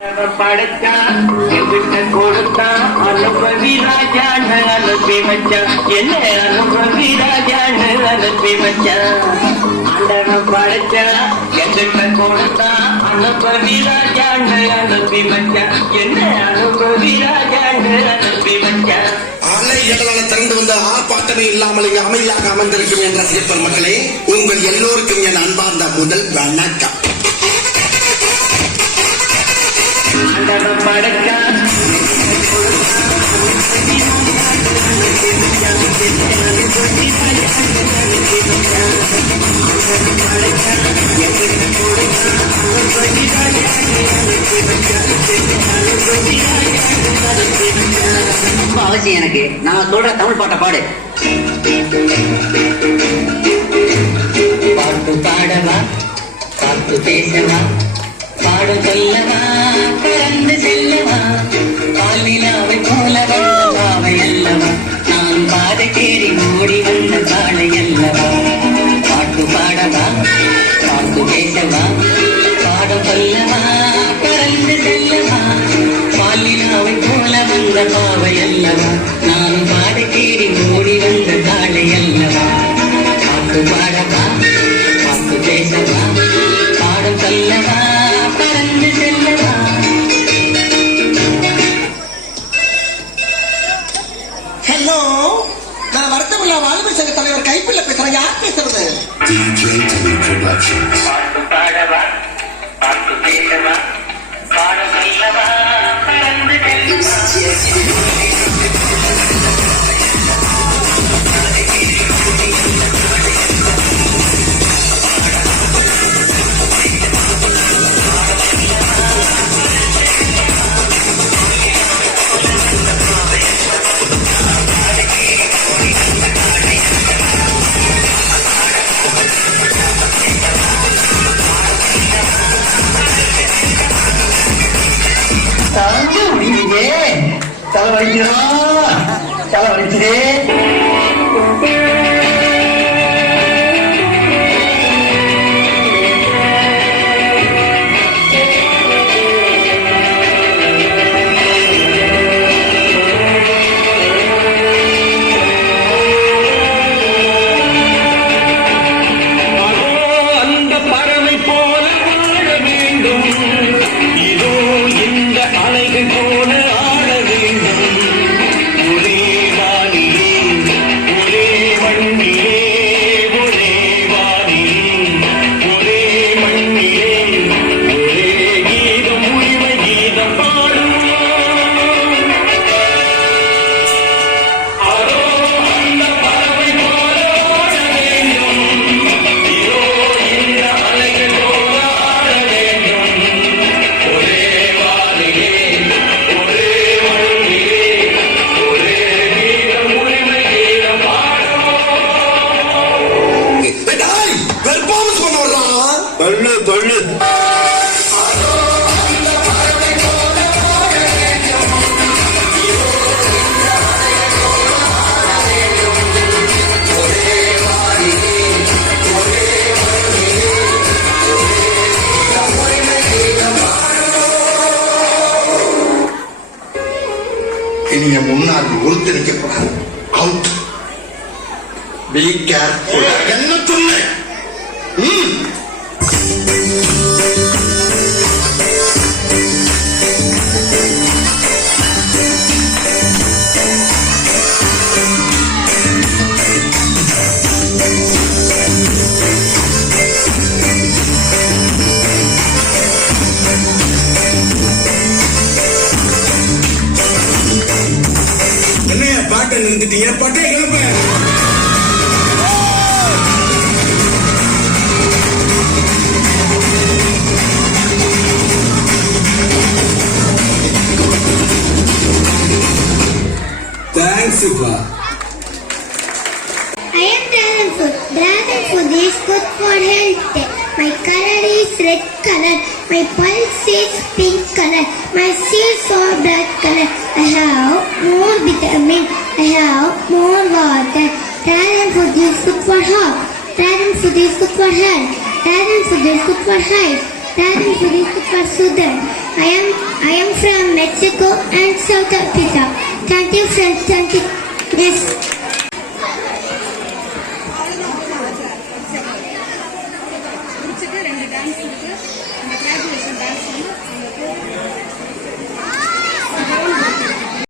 படைச்சா என்கிட்ட கொடுத்தா அனுபவி ராஜான்னு அனுப்பி வச்சான். என்ன அனுபவி ராஜான்னு அனுப்பி வச்சான். ஆண்டவன் படைச்சா என்கிட்ட கொடுத்தா அனுபவி ராஜான்னு அனுப்பி வச்சான். என்ன அனுபவி ராஜான்னு அனுப்பி வச்சான். திறந்து வந்த ஆர்ப்பாட்டமே இல்லாமல் இங்கு அமைதியாக அமர்ந்திருக்கும் என்ற ரசிகர் மக்களே, உங்கள் எல்லோருக்கும் என் அன்பார்ந்த முதல் வணக்கம். ஆண்டவன் படைச்சான் அவசியம் எனக்கு. நான் சொல்ற தமிழ் பாட்டை பாடு. பாட்டு பாடவா, பாட்டு பேசவா, பாடு சொல்லவா, பறந்து செல்லவா, பாலிலாவை போல வந்த பாவை அல்லவா, நான் பாட கேறி மூடி வந்த பாடை அல்லவா. பாட்டு பாடவா, பாட்டு பேசவா, பாட சொல்லவா, பறந்து செல்லவா, பாலிலாவை போல வந்த பாவை அல்லவா, நான் பாட கேறி மூடி வந்த பாடை அல்லவா. பாட்டு பாடவா, பாட்டு பேசவா, பாடம் சொல்லவா, பறந்து செல்லவா. ஹலோ, நான் வருத்தமில்லா வாழ்வு சங்க தலைவர் கைப்பிள்ள பேசுறேன். யார் பேசுறது? பாட்டு பாடவா, பாட்டு பேசவா, பாட சொல்லவா, பறந்து செல்லவா. தாங்க முடியுங்க. தலை வலிக்கிறோம், தலை வலிக்குது. அந்த பறவை போல வாழ வேண்டும். இதோ இந்த அலைகள் போல ஆட வேண்டும். ஒரே வானிலே, ஒரே மண்ணிலே, ஒரே வானிலே, ஒரே மண்ணிலே, ஒரே கீதம், உரிமை கீதம் பாடுவோம். அதோ அந்த பறவை போல ஓட வேண்டும். இதோ இந்த அலைகள் போல ஆட வேண்டும். ஒரே வானிலே, ஒரே மண்ணிலே, ஒரே கீதம், உரிமை கீதம் பாடுவோம். பெர்ஃபார்மன்ஸ் பண்ண வர்றான். பள்ளு பள்ளு இனி என் முன்னாடி ஒருத்தரிக்க கூடாது. அவுட். Be careful. என்ன சொன்னேன்? என்னைய பாட்டை நிறுத்திட்டீங்க? பாட்டை கிளப்ப. தேங்க்ஸ்ப்பா. I am dragon food. Dragon food is good for health. My color is red color. My pulse is pink color. My seeds are black color. I have more vitamin. I have more water. Dragon food is good for heart. Dragon food is good for health. Dragon food is good for height. Dragon food is good for Sudan. I am from Mexico and South Africa. Thank you, friends. Thank you, miss. முடிச்சிட்டு 2 dance இருக்கு.